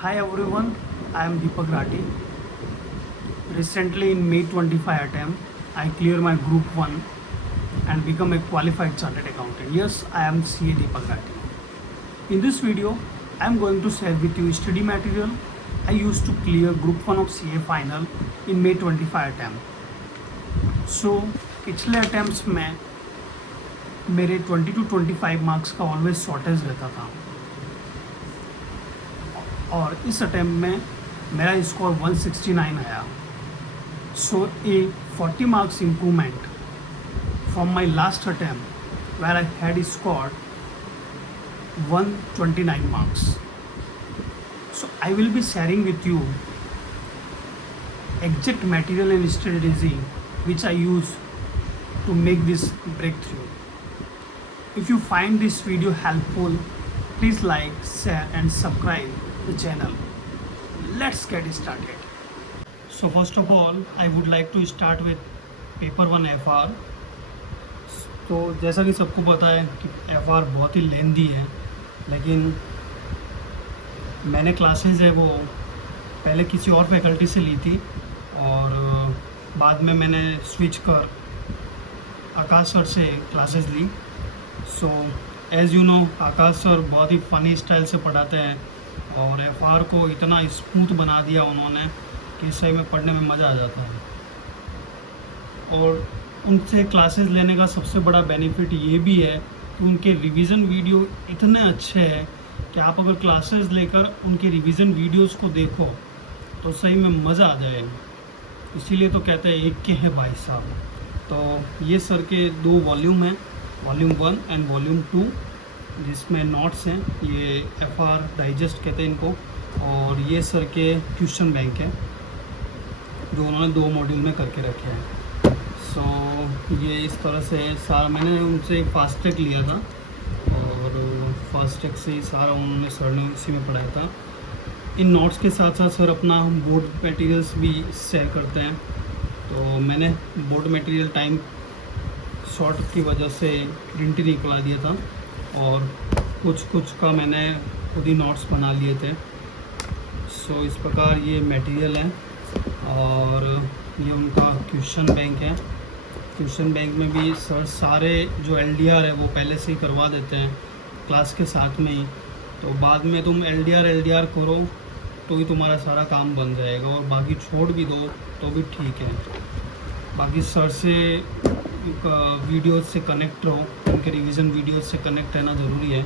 Hi everyone, I am Deepak Rati. Recently in May 25 attempt, I clear my Group 1 and become a qualified chartered accountant. Yes, I am CA Deepak Rati. In this video, I am going to share with you study material I used to clear Group 1 of CA final in May 25 attempt. So, पिछले attempt में मेरे 20 to 25 marks का always shortage रहता था और इस attempt में मेरा स्कोर 169 आया. So a 40 marks improvement from my last attempt where I had scored 129 marks. So I will be sharing with you exact material and strategy which I use to make this breakthrough. If you find this video helpful, please like, share and subscribe the channel. Let's get started. So first of all, I would like to start with paper 1 FR. तो जैसा कि सबको पता है कि FR बहुत ही लेंदी है, लेकिन मैंने क्लासेस है वो पहले किसी और फैकल्टी से ली थी और बाद में मैंने स्विच कर आकाश सर से क्लासेस ली. So as you know, Akash sir बहुत ही फ़नी स्टाइल से पढ़ाते हैं और FR को इतना स्मूथ बना दिया उन्होंने कि सही में पढ़ने में मज़ा आ जाता है. और उनसे क्लासेस लेने का सबसे बड़ा बेनिफिट ये भी है कि उनके रिवीजन वीडियो इतने अच्छे हैं कि आप अगर क्लासेस लेकर उनके रिवीजन वीडियोस को देखो तो सही में मज़ा आ जाएगा. इसीलिए तो कहते हैं एक के है भाई साहब. तो ये सर के 2 वॉल्यूम हैं, वॉल्यूम 1 एंड वॉल्यूम 2, जिसमें नोट्स हैं. ये FR डाइजेस्ट कहते हैं इनको. और ये सर के क्वेश्चन बैंक है जो उन्होंने 2 मॉड्यूल में करके रखे हैं. सो ये इस तरह से सारा मैंने उनसे फास्ट ट्रैक लिया था और फास्ट ट्रैक से ही सारा उन्होंने सर ने इसी में पढ़ाया था. इन नोट्स के साथ साथ सर अपना बोर्ड मटेरियल्स भी शेयर करते हैं. तो मैंने बोर्ड मटेरियल टाइम शॉर्ट की वजह से प्रिंट ही निकला दिया था और कुछ का मैंने खुद ही नोट्स बना लिए थे. सो इस प्रकार ये मटेरियल है और ये उनका क्वेश्चन बैंक है. क्वेश्चन बैंक में भी सर सारे जो LDR है वो पहले से ही करवा देते हैं क्लास के साथ में ही. तो बाद में तुम LDR करो तो ही तुम्हारा सारा काम बन जाएगा और बाकी छोड़ भी दो तो भी ठीक है. बाकी सर से वीडियोस से कनेक्ट रहो, उनके रिवीजन वीडियोस से कनेक्ट रहना ज़रूरी है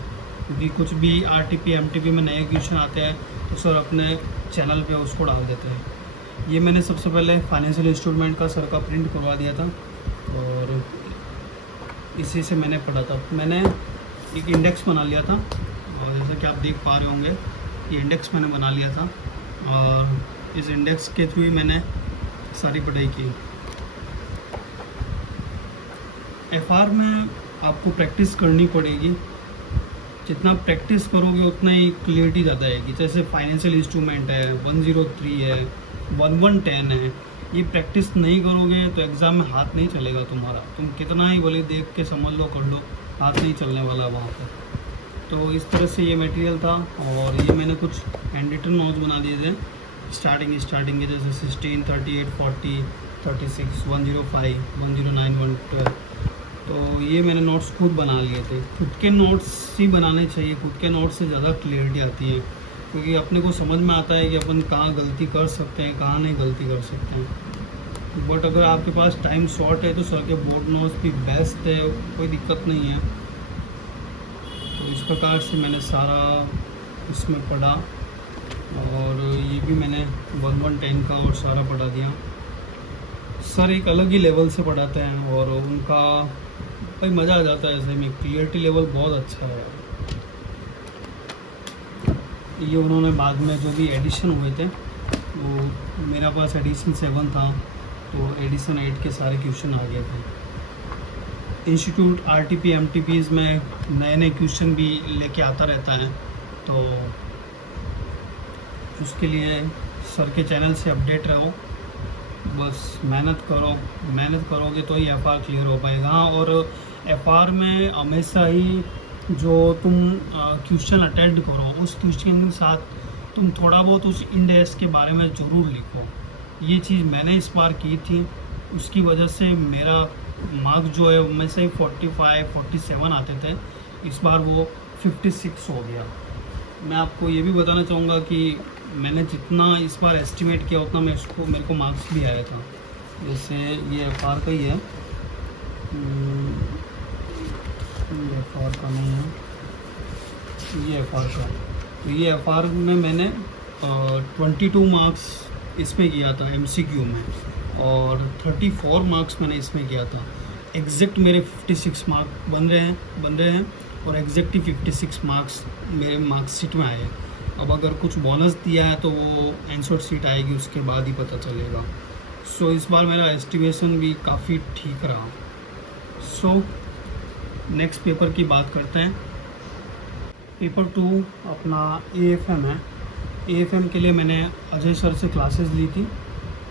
क्योंकि कुछ भी RTP MTP में नए क्वेश्चन आते हैं तो सर अपने चैनल पे उसको डाल देते हैं. ये मैंने सबसे पहले फाइनेंशियल इंस्ट्रूमेंट का सर का प्रिंट करवा दिया था और इसी से मैंने पढ़ा था. मैंने एक इंडेक्स बना लिया था और जैसे कि आप देख पा रहे होंगे ये इंडेक्स मैंने बना लिया था और इस इंडेक्स के थ्रू ही मैंने सारी पढ़ाई की. FR में आपको प्रैक्टिस करनी पड़ेगी. जितना प्रैक्टिस करोगे उतना ही क्लियरिटी ज़्यादा आएगी. जैसे फाइनेंशियल इंस्ट्रूमेंट है, 103 है, 1110 है, ये प्रैक्टिस नहीं करोगे तो एग्ज़ाम में हाथ नहीं चलेगा तुम्हारा. तुम कितना ही भले देख के समझ लो कर लो, हाथ नहीं चलने वाला वहाँ पर. तो इस तरह से ये मटेरियल था और ये मैंने कुछ हैंड रिटन नोट्स बना दिए थे स्टार्टिंग के, जैसे 16, 38, 40, 36, 105, 109, 112. तो ये मैंने नोट्स खुद बना लिए थे. खुद के नोट्स ही बनाने चाहिए, खुद के नोट्स से ज़्यादा क्लियरिटी आती है क्योंकि अपने को समझ में आता है कि अपन कहाँ गलती कर सकते हैं, कहाँ नहीं गलती कर सकते हैं. बट अगर आपके पास टाइम शॉर्ट है तो सर के बोर्ड नोट्स भी बेस्ट है, कोई दिक्कत नहीं है. तो इस प्रकार से मैंने सारा इसमें पढ़ा और ये भी मैंने 1110 का और सारा पढ़ा दिया. सर एक अलग ही लेवल से पढ़ाते हैं और उनका भाई मज़ा आ जाता है. ऐसे में क्लियरिटी लेवल बहुत अच्छा है. ये उन्होंने बाद में जो भी एडिशन हुए थे वो मेरा पास एडिशन 7 था तो एडिशन 8 के सारे क्वेश्चन आ गए थे. इंस्टीट्यूट RTP MTPs में नए क्वेश्चन भी लेके आता रहता है तो उसके लिए सर के चैनल से अपडेट रहो. बस मेहनत करोगे तो ही FR क्लियर हो पाएगा. और FR में हमेशा ही जो तुम क्वेश्चन अटेंड करो उस क्वेश्चन के साथ तुम थोड़ा बहुत उस इंडेक्स के बारे में ज़रूर लिखो। ये चीज़ मैंने इस बार की थी, उसकी वजह से मेरा मार्क्स जो है उनमें से 45 47 आते थे, इस बार वो 56 हो गया। मैं आपको ये भी बताना चाहूँगा कि मैंने जितना इस बार एस्टिमेट किया उतना मेरे को मार्क्स भी आया था। जैसे ये FR का ही है, ये FR का नहीं है, ये FR का। तो ये FR में मैंने 22 मार्क्स इसमें किया था MCQ में, और 34 मार्क्स मैंने इसमें किया था। एग्जैक्ट मेरे 56 मार्क्स बन रहे हैं और एग्जैक्ट ही 56 मार्क्स मेरे मार्कशीट में आए। अब अगर कुछ बोनस दिया है तो वो आंसर शीट आएगी, उसके बाद ही पता चलेगा। सो इस बार मेरा एस्टिमेशन भी काफ़ी ठीक रहा। सो नेक्स्ट पेपर की बात करते हैं। पेपर 2 अपना AFM है। AFM के लिए मैंने अजय सर से क्लासेस ली थी,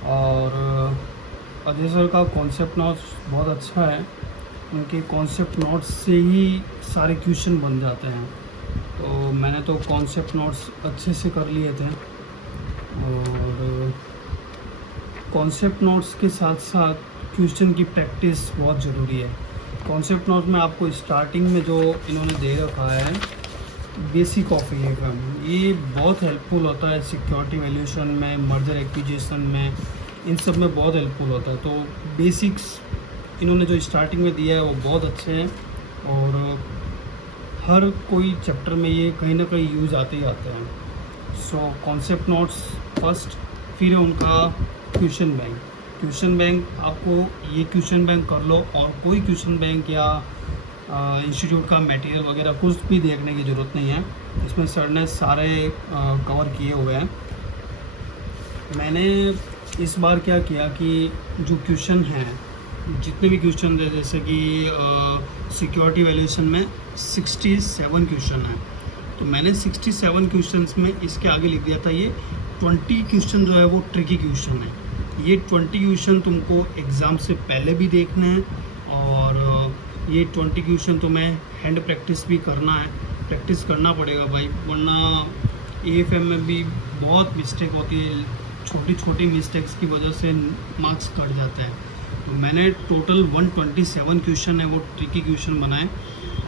और अजय सर का कॉन्सेप्ट नोट्स बहुत अच्छा है। उनके कॉन्सेप्ट नोट्स से ही सारे क्वेश्चन बन जाते हैं। तो मैंने तो कॉन्सेप्ट नोट्स अच्छे से कर लिए थे, और कॉन्सेप्ट नोट्स के साथ साथ क्वेश्चन की प्रैक्टिस बहुत ज़रूरी है। कॉन्सेप्ट नोट में आपको स्टार्टिंग में जो इन्होंने दे रखा है बेसिक ऑफ AFM, ये बहुत हेल्पफुल होता है सिक्योरिटी वैल्यूएशन में, मर्जर एक्विजिशन में, इन सब में बहुत हेल्पफुल होता है। तो बेसिक्स इन्होंने जो स्टार्टिंग में दिया है वो बहुत अच्छे हैं, और हर कोई चैप्टर में ये कहीं ना कहीं यूज़ आते ही आते हैं। सो कॉन्सेप्ट नोट्स फर्स्ट, फिर उनका क्वेश्चन बैंक। क्वेश्चन बैंक आपको ये क्वेश्चन बैंक कर लो, और कोई क्वेश्चन बैंक या इंस्टीट्यूट का मटेरियल वगैरह कुछ भी देखने की ज़रूरत नहीं है। इसमें सर ने सारे कवर किए हुए हैं। मैंने इस बार क्या किया कि जो क्वेश्चन हैं, जितने भी क्वेश्चन थे, जैसे कि सिक्योरिटी वैल्यूएशन में 67 क्वेश्चन हैं, तो मैंने 67 क्वेश्चंस में इसके आगे लिख दिया था ये 20 क्वेश्चन जो है वो ट्रिकी क्वेश्चन है। ये 20 क्वेश्चन तुमको एग्ज़ाम से पहले भी देखने हैं, और ये 20 क्वेश्चन तुम्हें हैंड प्रैक्टिस भी करना है, प्रैक्टिस करना पड़ेगा भाई, वरना AFM में भी बहुत मिस्टेक होती है। छोटी छोटी मिस्टेक्स की वजह से मार्क्स कट जाते हैं। तो मैंने टोटल 127 क्वेश्चन है वो ट्रिकी क्वेश्चन बनाए,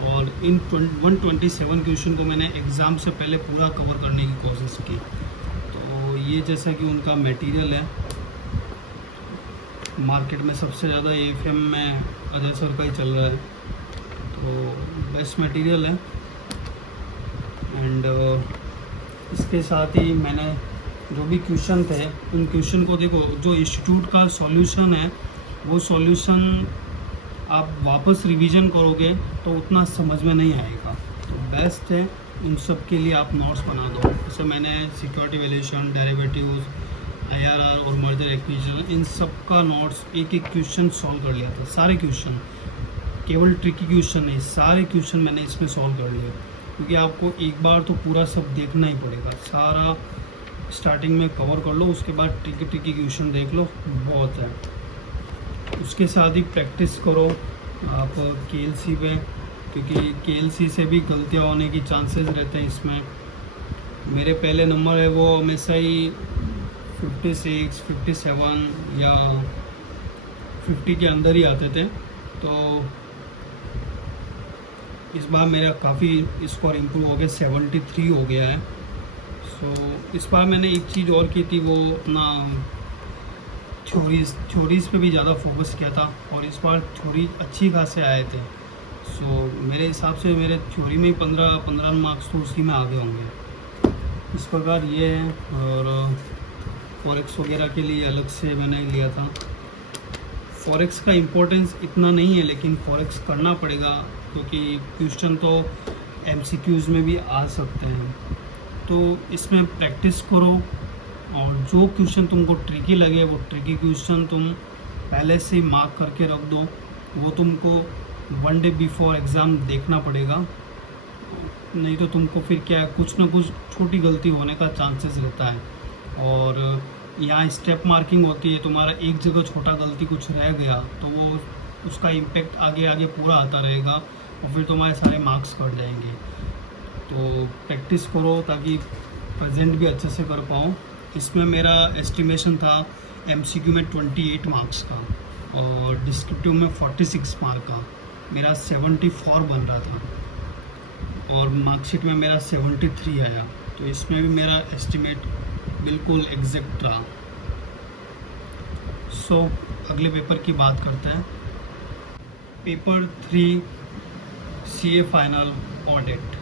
और इन 127 क्वेश्चन को मैंने एग्ज़ाम से पहले पूरा कवर करने की कोशिश की। तो ये जैसा कि उनका मटेरियल है, मार्केट में सबसे ज़्यादा AFM में अजय सर का ही चल रहा है, तो बेस्ट मटेरियल है। एंड इसके साथ ही मैंने जो भी क्वेश्चन थे उन क्वेश्चन को देखो, जो इंस्टीट्यूट का सॉल्यूशन है वो सॉल्यूशन आप वापस रिवीजन करोगे तो उतना समझ में नहीं आएगा। तो बेस्ट है उन सब के लिए आप नोट्स बना दो। जैसे मैंने सिक्योरिटी वैल्यूएशन, डेरिवेटिव्स, IRR और मर्जर एक्विजिशन, इन सब का नोट्स एक एक क्वेश्चन सॉल्व कर लिया था। सारे क्वेश्चन, केवल ट्रिकी क्वेश्चन नहीं, सारे क्वेश्चन मैंने इसमें सॉल्व कर लिए, क्योंकि आपको एक बार तो पूरा सब देखना ही पड़ेगा। सारा स्टार्टिंग में कवर कर लो, उसके बाद ट्रिकी क्वेश्चन देख लो, बहुत है। उसके साथ ही प्रैक्टिस करो आप KLC पे, क्योंकि KLC से भी गलतियाँ होने की चांसेस रहते हैं। इसमें मेरे पहले नंबर है वो हमेशा ही 56, 57 या 50 के अंदर ही आते थे। तो इस बार मेरा काफ़ी स्कोर इम्प्रूव हो गया, 73 हो गया है। सो इस बार मैंने एक चीज़ और की थी, वो अपना थ्योरीज़ पे भी ज़्यादा फोकस किया था, और इस बार थ्योरी अच्छी खासे आए थे। सो मेरे हिसाब से मेरे थ्योरी में ही 15 मार्क्स तो उसी में आगे होंगे। इस प्रकार ये है। और फॉरेक्स वगैरह के लिए अलग से मैंने लिया था। फॉरेक्स का इम्पोर्टेंस इतना नहीं है, लेकिन फॉरेक्स करना पड़ेगा, क्योंकि क्वेश्चन तो MCQs में भी आ सकते हैं। तो इसमें प्रैक्टिस करो, और जो क्वेश्चन तुमको ट्रिकी लगे वो ट्रिकी क्वेश्चन तुम पहले से मार्क करके रख दो। वो तुमको 1 डे बिफोर एग्ज़ाम देखना पड़ेगा, नहीं तो तुमको फिर क्या है, कुछ ना कुछ छोटी गलती होने का चांसेस रहता है। और यहाँ स्टेप मार्किंग होती है, तुम्हारा एक जगह छोटा गलती कुछ रह गया तो वो उसका इम्पेक्ट आगे आगे पूरा आता रहेगा, और फिर तुम्हारे सारे मार्क्स कट जाएंगे। तो प्रैक्टिस करो ताकि प्रेजेंट भी अच्छे से कर पाऊँ। इसमें मेरा एस्टिमेशन था एमसीक्यू में 28 मार्क्स का और डिस्क्रिप्टिव में 46 मार्क का, मेरा 74 बन रहा था और मार्कशीट में मेरा 73 आया। तो इसमें भी मेरा एस्टिमेट बिल्कुल एग्जैक्ट रहा। सो अगले पेपर की बात करते हैं। पेपर 3 सीए फाइनल ऑडिट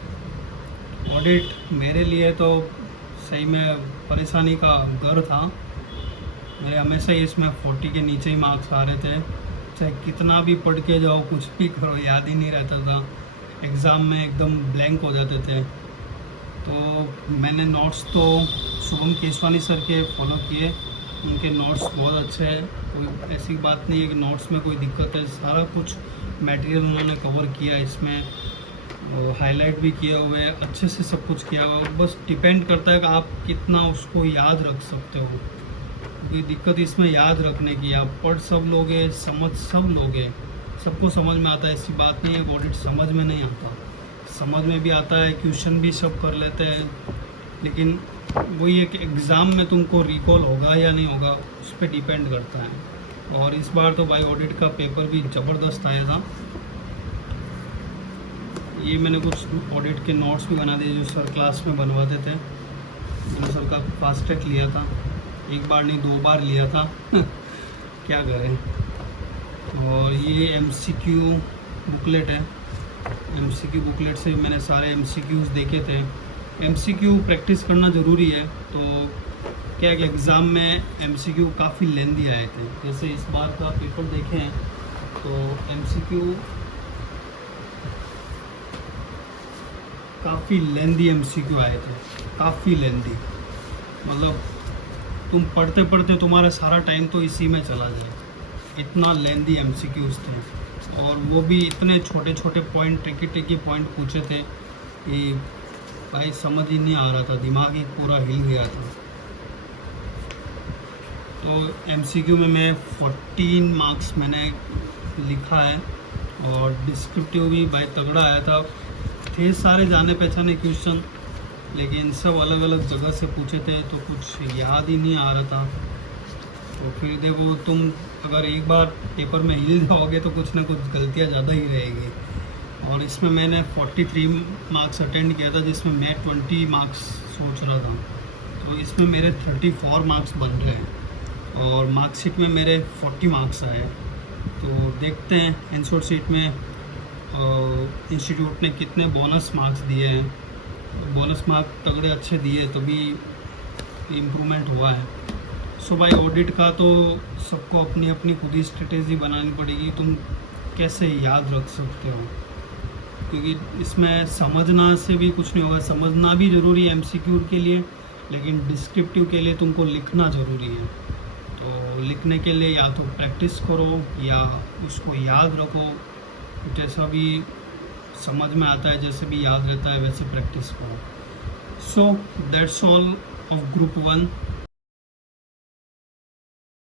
मेरे लिए तो सही में परेशानी का घर था। मेरे हमेशा ही इसमें 40 के नीचे ही मार्क्स आ रहे थे, चाहे कितना भी पढ़ के जाओ, कुछ भी करो, याद ही नहीं रहता था। एग्ज़ाम में एकदम ब्लैंक हो जाते थे। तो मैंने नोट्स तो शुभम केशवानी सर के फॉलो किए, उनके नोट्स बहुत अच्छे हैं, कोई ऐसी बात नहीं है कि नोट्स में कोई दिक्कत है। सारा कुछ मटेरियल उन्होंने कवर किया, इसमें हाईलाइट भी किया हुआ है, अच्छे से सब कुछ किया हुआ है। बस डिपेंड करता है कि आप कितना उसको याद रख सकते हो। कोई दिक्कत इसमें याद रखने की, आप पढ़ सब लोगे, समझ सब लोगे, सबको समझ में आता है। ऐसी बात नहीं है ऑडिट समझ में नहीं आता, समझ में भी आता है, क्वेश्चन भी सब कर लेते हैं। लेकिन वही एक एग्ज़ाम में तुमको रिकॉल होगा या नहीं होगा, उस पर डिपेंड करता है। और इस बार तो भाई ऑडिट का पेपर भी ज़बरदस्त आया था। ये मैंने कुछ ऑडिट के नोट्स भी बना दिए जो सर क्लास में बनवाते थे। मैंने सर का फास्ट ट्रैक लिया था, एक बार नहीं 2 बार लिया था क्या करें। और ये एमसीक्यू बुकलेट है, एमसीक्यू बुकलेट से मैंने सारे एमसीक्यूज़ देखे थे। एमसीक्यू प्रैक्टिस करना ज़रूरी है। तो क्या है कि एग्ज़ाम में एमसीक्यू काफ़ी लेंदी आए थे। जैसे इस बार का पेपर देखें तो एमसीक्यू काफ़ी लेंदी एमसीक्यू आए थे, काफ़ी लेंदी। मतलब तुम पढ़ते पढ़ते तुम्हारा सारा टाइम तो इसी में चला जाए, इतना लेंदी एमसीक्यूज़ थे। और वो भी इतने छोटे छोटे पॉइंट, ट्रिकी पॉइंट पूछे थे कि भाई समझ ही नहीं आ रहा था, दिमाग ही पूरा हिल गया था। तो एमसीक्यू में मैं 14 मार्क्स मैंने लिखा है और डिस्क्रिप्टिव भी भाई तगड़ा आया था। थे सारे जाने पहचाने क्वेश्चन, लेकिन सब अलग अलग जगह से पूछे थे तो कुछ याद ही नहीं आ रहा था। तो फिर देखो, तुम अगर एक बार पेपर में हिल जाओगे तो कुछ ना कुछ गलतियाँ ज़्यादा ही रहेगी। और इसमें मैंने 43 मार्क्स अटेंड किया था, जिसमें मैं 20 मार्क्स सोच रहा था। तो इसमें मेरे 34 मार्क्स बन रहे हैं और मार्कशीट में मेरे 40 मार्क्स आए। तो देखते हैं आंसर शीट में इंस्टीट्यूट ने कितने बोनस मार्क्स दिए हैं। बोनस मार्क तगड़े अच्छे दिए तो भी इम्प्रूवमेंट हुआ है। सो भाई ऑडिट का तो सबको अपनी अपनी खुद ही स्ट्रेटेजी बनानी पड़ेगी, तुम कैसे याद रख सकते हो, क्योंकि इसमें समझना से भी कुछ नहीं होगा। समझना भी ज़रूरी है एमसीक्यू के लिए, लेकिन डिस्क्रिप्टिव के लिए तुमको लिखना ज़रूरी है। तो लिखने के लिए या तो प्रैक्टिस करो या उसको याद रखो, जैसा भी समझ में आता है, जैसे भी याद रहता है वैसे प्रैक्टिस करो। So that's all of group 1।